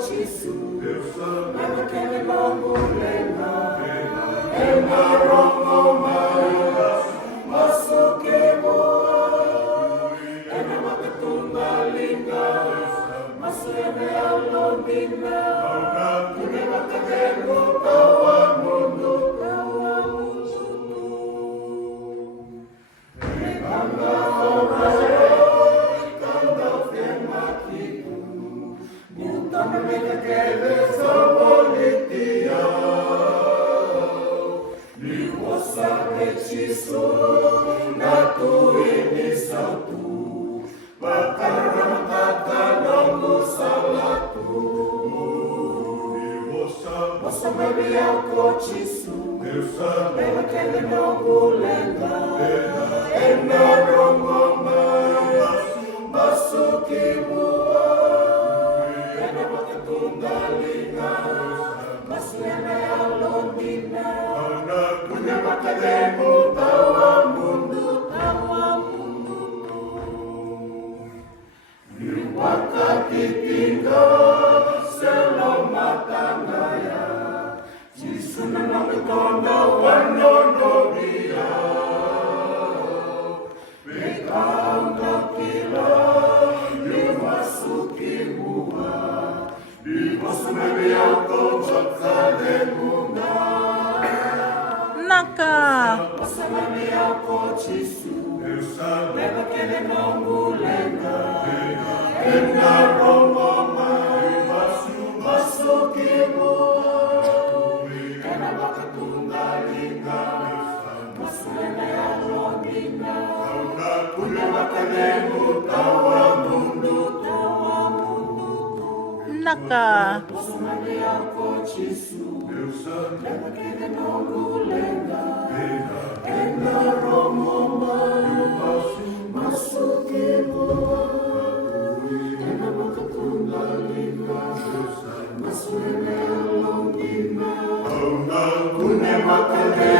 Cisu, leva kele longu lenga, ena rongo mai, masuke mua, ena makatunda linga, masuyame alomina, kune makatemu kawa mundu, Kanda orai, kanda femakiku, Butana meka kele sabolitia, Liwasa pechiso, natu ini satu, Bakaram kata nongu salatu, Liwasa mebi ako chisu, Leva kele nongu lenga, Ena rongo mai, masuki mua, Ena makatunda linga, masuyana alomina, Kuna makademu tawa mundu, Ni wakati tinggal selama tangaya, Jisu nanamitonda wanondoria, Bekanga kila dimasuki mua, Dimasumebi yako bakale muna, Naka! Masamami yako Jisu, Leva kele nongu lenga, Ena rongo mai, masuki mua, Ena makatunda linga, Masuyana alomina, Kuna makademu tawa mundu, Naka! Masamami yako Jisu, Leva kele nongu lenga, Ena rongo mai, masuki mua, Ena makatunda linga, Masuyana alomina, Kuna makademu